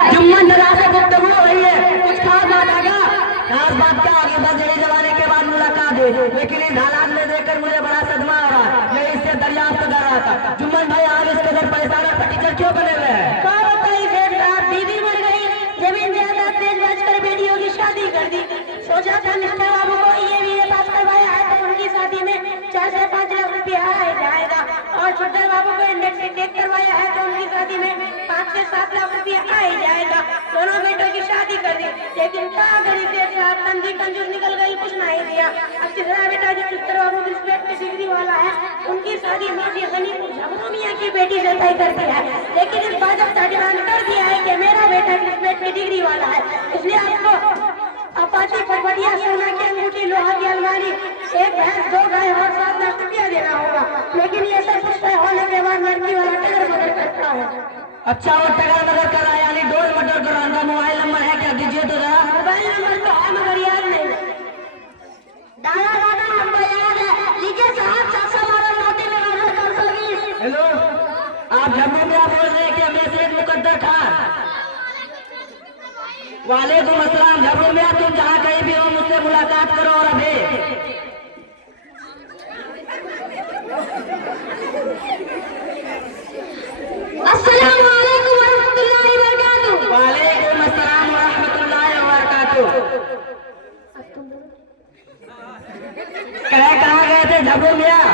जुम्मन दादा से गुफ्तगू हो रही है, कुछ खास बात आगा। खास बात क्या होगी, बस यही जमाने के बाद मुलाकात है, लेकिन इस हालात में देखकर मुझे बड़ा सदमा हो रहा है। यही इससे दरियाफ्त कर रहा था, जुम्मन भाई आप इस कदर परेशान और फटीचर क्यों बने हुए हैं? बीवी मर गई, जमीन जायदाद तेज बेचकर बेटियों की शादी कर दी। सोचा था मिस्टर बाबू को ये भी पास करवाया है तो उनकी शादी में 4 से 5 लाख रुपया आ जाएगा, और छोटे बाबू को इंडेक्स से टेक करवाया है तो उनकी शादी में 5 से 7 लाख रुपया आ ही जाएगा। दोनों बेटों की शादी कर दी, लेकिन क्या गरीब देश का तंजी कंजूस निकल गई, कुछ नहीं दिया। अब तीसरा बेटा जो मिस्टर बाबू की डिग्री वाला है, उनकी शादी मौसी गनीपुर झबरू मियां की बेटी से तय कर दी है, लेकिन इस बात का कर दिया है कि मेरा बेटा ग्रेजुएट की डिग्री वाला है, इसलिए आपको अपाची फटफटिया सोना की अंगूठी, लोहा की अलमारी, 1 भैंस 2 गाय और 7 लाख रुपया देना होगा। लेकिन ये सब कुछ तय होने के बाद लड़की वाला टगर मगर करता है। अच्छा, वो टगर मगर कर रहा है, यानी डोर मटर कर रहा है। मोबाइल नंबर है क्या, दीजिए तो जरा। मोबाइल नंबर तो है मगर याद नहीं। दादा दादा हमको याद है, लीजिए साहब 700 मॉडल मोती में 420। हेलो, आप झब्बू में बोल रहे हैं कि मैं सेठ मुकद्दर खान? वालेकुम अस्सलाम। झब्बू में तुम जहाँ कहीं भी हो मुझसे मुलाकात करो। और अभी अस्सलाम वालेकुम वरहमतुल्लाहि वबरकातुहू। वालेकुम अस्सलाम वरहमतुल्लाहि वबरकातुहू। कहाँ गए थे झब्बू मियाँ?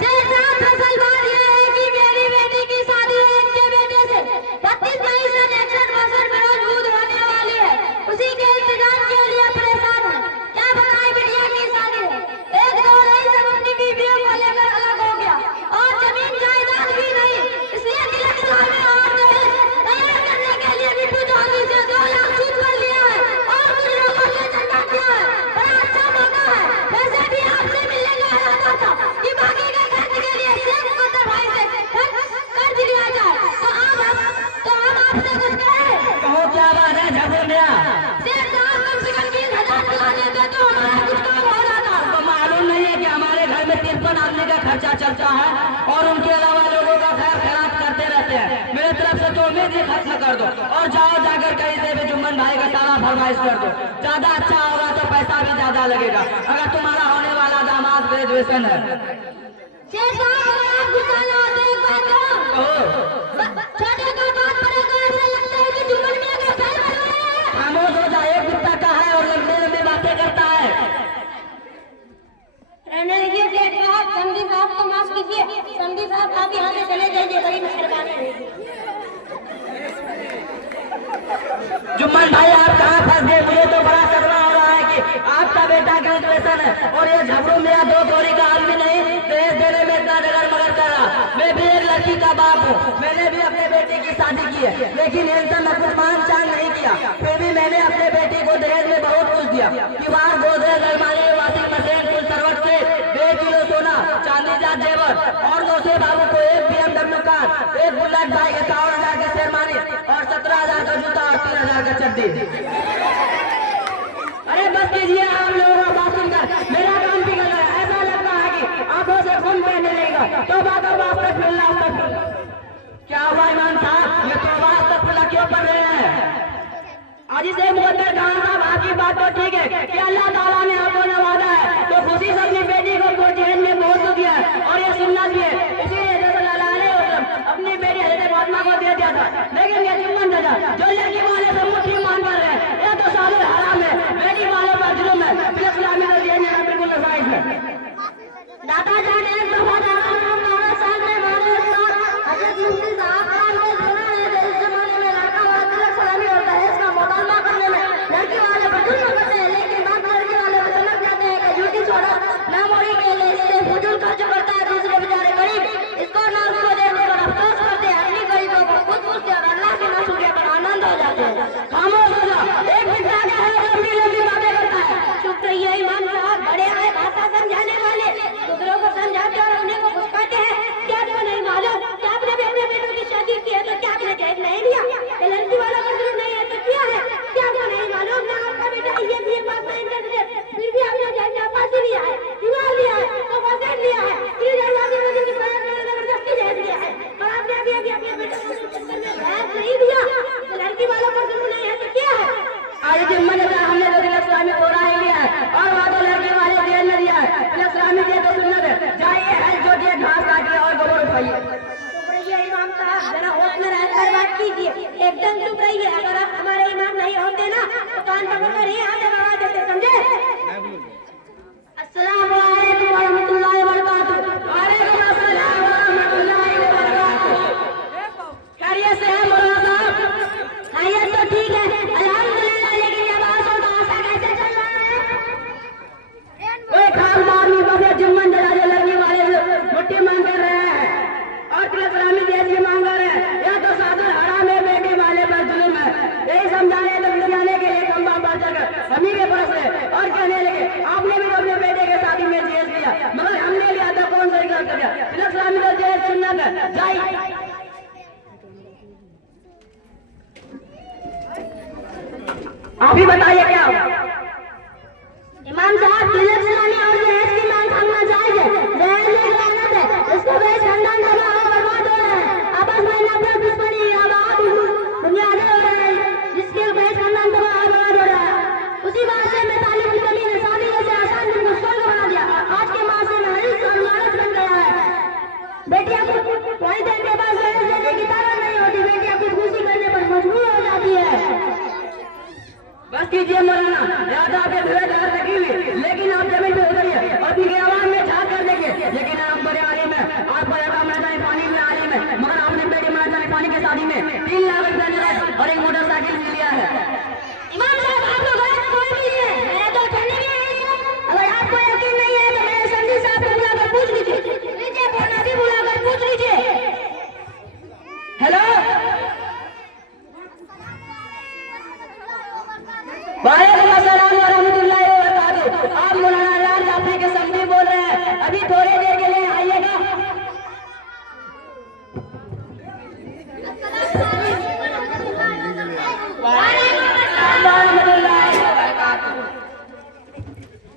शेख साहब, असल बात यह है कि मेरी बेटी की शादी है इनके बेटे से 32 मई से 61 में रोज दूध होने वाली है, उसी के इंतजाम के लिए परेशान है। क्या बताएं, बिटिया की शादी है, एक दो नहीं सब अपनी बीवियों को लेकर अलग हो गया, और जमीन जायदाद भी नहीं, इसलिए तिलक साहब और दहेज तैयार करने के लिए बिट्टू चौधरी से 2 लाख छूट कर लिया है, और कुछ लोगों ने चंदा किया है। बड़ा अच्छा मौका है, वैसे भी आपसे मिलने गया था कि बाकी के खर्च के लिए शेख मुकद्दर भाई से कर्ज लिया जाए, तो हम आपसे कुछ कहें। कहो, क्या बात है झब्बू मियाँ? शेख साहब, कम से कम 20,000 दिला देते तो हमारा कुछ काम हो जाता। आपको मालूम नहीं है कि हमारे घर में 53 आदमी का खर्चा चलता है, और उनके अलावा लोगों का खैर खैरात करते रहते हैं। मेरी तरफ से तो उम्मीद ही खत्म कर दो, और जाओ जाकर कहीं से भी जुम्मन भाई का सारा फरमाइश कर दो। ज्यादा अच्छा होगा तो पैसा भी ज्यादा लगेगा, अगर तुम्हारा होने वाला दामाद ग्रेजुएशन है। शेख साहब, अगर आप गुस्सा ना होते एक बात कहो, छोटे को बात बड़े को ऐसा लगता है कि जुम्मन मियां का पैर बन रहा है। खामोश हो जाए, कुत्ता का है और लंबे लंबे बातें करता है। रहने दीजिए शेख साहब, समझी साहब को माफ कीजिए। समझी साहब, आप यहाँ से चले जाइए, बड़ी मेहरबानी रहेगी। जुम्मन भाई, आप कहाँ फंस गए? मुझे तो बड़ा सदमा हो रहा है कि आपका बेटा ग्रेजुएशन है और ये झबरू मियाँ 2 कौड़ी का आदमी नहीं दहेज देने में इतना डगर मगर कर रहा। मैं भी एक लड़की का बाप हूँ, मैंने भी अपने बेटे की शादी की है, लेकिन इनसे मैं कुछ मान चांद नहीं किया। फिर भी मैंने अपने बेटी को दहेज में बहुत कुछ दिया, दीवार, गोदरेज, अलमारी, वॉशिंग मशीन, फुल सर्वट से 1 किलो सोना, चांदी जात जेवर, और दूसरे बाबू को 1 BMW कार, 1 बुलेट बाइक, 51,000 की शेरवानी और 17,000 का जूता और 3,000 का चड्डी। अरे बस कीजिए, आप लोगों का बात सुनकर मेरा काम बिगड़ रहा है। ऐसा लगता है कि आंखों से खून बहने लगेगा, तो बातों वापस मिलना होगा। क्या हुआ इमाम साहब, ये तो वास्तव क्यों पढ़ रहे हैं? आज से मुकद्दर खान साहब, आपकी बात तो ठीक है कि अल्लाह ताला ने आपको नवाजा है, तो खुशी से अपनी बेटी को जेल में पहुंच दिया है, और ये सुनना भी है। इसीलिए अपनी बेटी हजरत फातिमा को दे दिया था, लेकिन ये जुम्मन दादा जो लड़की वाले से मुट्ठी मान कर रहे हैं, ये तो सालों हराम है, बेटी वाले पर जुल्म है, बिल्कुल नजायज है। दादा जान, एक दफा साल में हजरत मुफ्ती साहब ने सुना है इस जमाने में लड़का वाला तिलक सलामी और दहेज का मुतालबा करने में लड़की वाले पर जुल्म करते हैं, लेकिन बात लड़की वाले को समझ जाते हैं कि ड्यूटी छोड़ा नामोरी के लिए इससे फजूल खर्च करता है। दूसरे बेचारे गरीब इसको ना उसको देने पर अफसोस करते हैं, अपनी गरीबों को खुद पूछते हैं और अल्लाह की नाशुक्रिया पर आनंद हो जाते हैं। खामोश हो जाओ, एक मिनट आगे है और लंबी लंबी बातें करता है। चुप रहिए इमाम साहब, बड़े आए भाषा समझाने वाले, दूसरों को समझाते और अपने को पुचकाते हैं। क्या आपको नहीं मालूम कि आपने भी अपने बेटों की शादी की है तो क्या आपने दहेज नहीं लिया? लड़की वाला मंजूर नहीं है तो किया है? क्या आपको नहीं मालूम ना आपका बेटा ये भी पास नहीं कर रहे, फिर भी आपने दहेज पास लिया है, दीवार लिया है, तो वजन लिया है, फिर जबरदस्ती दहेज लिया है, और आपने अभी अपने बेटे को चक्कर में दहेज नहीं दिया तो लड़की वालों को हम चुप रहिए। अगर आप हमारे इमाम नहीं होते ना तो कान पकड़कर ही हाथ दबा देते, समझे? अस्सलाम वालेकुम रहमतुल्लाहि व बरकातुहू। वालेकुम अस्सलाम व रहमतुल्लाहि व बरकातुहू। खैरियत से है मौलाना साहब? खैरियत तो ठीक है अल्हम्दुलिल्लाह, लेकिन ये बासों का आशा कैसे चल रहा है? कोई खास बात नहीं, बस ये जुम्मन दराजे लगने वाले मुट्ठी मांग कर रहे हैं और तिलक देश की मांग कर रहे हैं। यह तो साधन हराम है, बेटे वाले पर जुल्म है। यही समझाने समझाने के लिए खंबा पर चढ़कर हमी के पास है और कहने लगे आपने भी तो अपने बेटे के शादी में जेल दिया, मगर हमने लिया था कौन सही गलत कर दिया? तिलक तो जेल सुन्नत है, जाइए। आप ही बताइए क्या हुआ? इमाम साहब, तिलक सलामी और दहेज की मांग करना जायज है। दहेज एक लानत है, इसको बेच खानदान तबाह और बर्बाद हो रहा है। आपस में नफरत, दुश्मनी, बुनियादें हो रहे हैं, जिसके बेच खानदान तबाह और बर्बाद हो रहा है। उसी बात से में तालीम की कमी ने शादी जैसे आसान दिन को स्वर्ग बना दिया। आज के माशरे में हरीश और लालच बन गया है। बेटियां थोड़ी देर के बाद दहेज देने की ताकत नहीं होती, बेटियां खुदकुशी करने पर मजबूर हो जाती है। बस कीजिए मौलाना, याद आपके धुएं धार लगी हुई, लेकिन आप जमीन पे उतरिए और पीके आवाज में झाड़ कर देखिए। लेकिन आप बड़े आलिम है, आपको लगा मैं जाने पानी में आलिम है, मगर आपने बेटी मैं जाने पानी की शादी में 3 लाख रुपया नकद और एक मोटरसाइकिल भी लिया है। इमाम साहब, आप लोग गलत कोई भी है, मैं तो ठंडी में आई हूँ। अगर आपको यकीन नहीं है तो मेरे संधी साहब को बुलाकर पूछ लीजिए, लीजिए फोन अभी बुलाकर पूछ लीजिए। हेलो, वालेकुम अस्सलाम व रहमतुल्लाहि व बरकातुहू। आप मौलाना लाल जाफरी के समधी बोल रहे हैं, अभी थोड़ी देर के लिए आइएगा।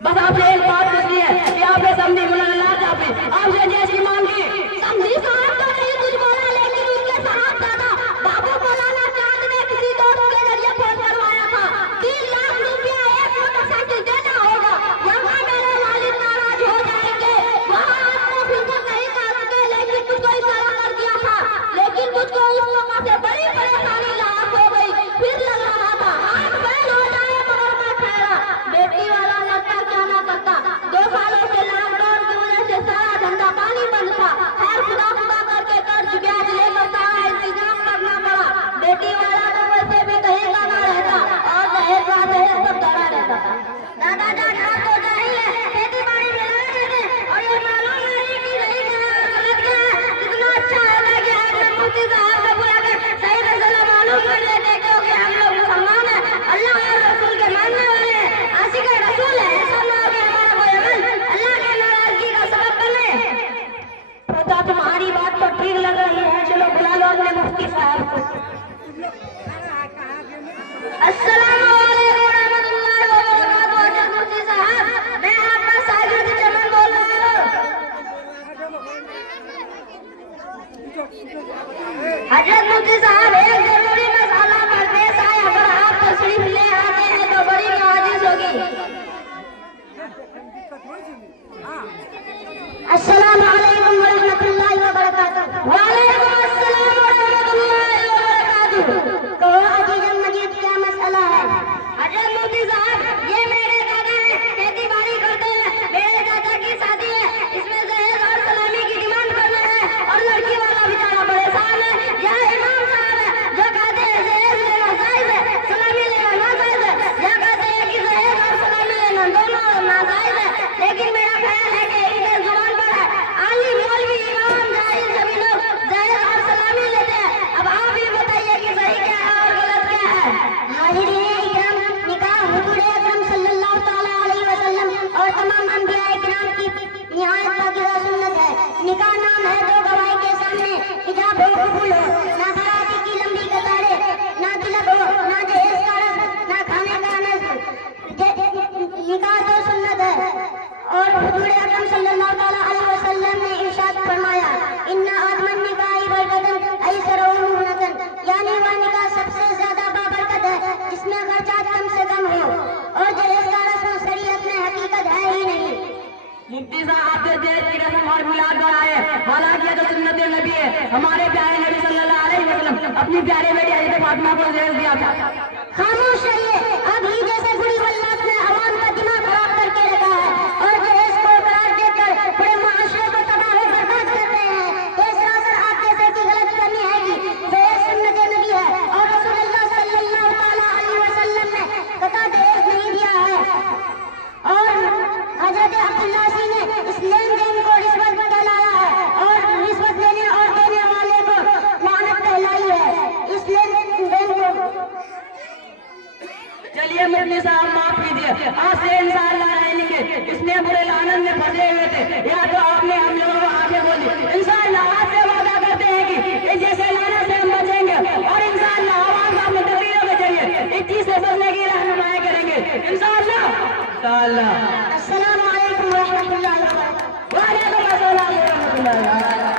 बस आपसे एक बात पूछनी है कि आपने समझी मौलाना लाल जाफरी आपसे जैसी मांग की? समझी साहब तो नहीं कुछ बोला, लेकिन उनके साहब दादा बाबू मौलाना चांद ने किसी दोस्त के जरिए फोन करवाया था। 3 लाख रुपया एक मोटरसाइकिल देना होगा, वरना मेरे वालिद नाराज हो जाएंगे। वहाँ आपने फिर नहीं कहा, लेकिन मुझको इशारा कर दिया था, लेकिन मुझको उस मौका से बड़ी परेशानी लाक हो गई। फिर लग रहा था हाथ बैल हो जाए मगर मैं ठहरा। बेटी वाला लगता क्या ना करता। 2 सालों से लॉकडाउन की वजह से सारा धंधा पानी बंद था। खैर खुदा खुदा करके कर्ज ब्याज लेकर सारा इंतजाम करना पड़ा। बेटी वाला तो वैसे भी कहीं का ना रहता और दहेज का दहेज सब धरा रहता था। दादा जान आप तो जाहिल है, खेती बाड़ी में लगे थे और ये मालूम नहीं कि नहीं गया गलत गया। कितना अच्छा है कि आपने मुफ्ती साहब को बुला के सही फैसला मालूम कर लेते, क्योंकि हम लोग मुसलमान हैं, अल्लाह और रसूल के मानने वाले हैं, आशिक रसूल है। ऐसा ना हो कि हमारा कोई अमल अल्लाह के नाराजगी का सबब बने। पता तुम्हारी बात तो ठीक लग रही है, चलो बुला लो अपने मुफ्ती साहब को। अस्सलाम वालेकुम रहमतुल्लाहि व बरकातुहू। हजरत मुफ्ती साहब, मैं आपका शागिर्द चमन बोल रहा हूँ। हजरत मुफ्ती साहब, एक जरूरी मसला पर पेश आए, अगर आप तशरीफ ले आते हैं तो बड़ी नवाजिश होगी। अस्सलाम वालेकुम व रहमतुल्लाहि व बरकातुहू। वालेकुम अस्सलाम व रहमतुल्लाहि व बरकातुहू। कहो अजीजम मजीद क्या मसला है? को जेल दिया था। खामोश रहिए, अभी जैसे बुरी वल्लात ने अवाम का दिमाग खराब करके रखा है और देश को करार देकर पूरे मुआशरे को तबाह और बर्बाद करते हैं। ये सरासर आप जैसे की गलत फहमी है कि दहेज सुन्नत नबी है और रसूलुल्लाह सल्लल्लाहु ताला अलैहि वसल्लम ने कतई दहेज नहीं दिया है और हजरत अब्दुल्ला सी ने इस लेन देन को रिश्वत कहलाया है और रिश्वत लेने और देने वाले को लानत कहलाई है। इस लेन देन को चलिए मुफ्ती साहब माफ कीजिए, आज से इंशाअल्लाह रहेंगे। इसने बुरे लानत में फंसे हुए थे, या तो आपने हम लोगों को आगे बोली। इंशाअल्लाह आज से वादा करते हैं कि इस जैसे लानत से हम बचेंगे और इंशाअल्लाह आवाम को अपनी तकरीरों के जरिए इस चीज से बचने की रहनुमाई करेंगे इंशाअल्लाह। अस्सलामु अलैकुम व रहमतुल्लाहि व बरकातहू। वालेकुम अस्सलाम व रहमतुल्लाहि व बरकातहू।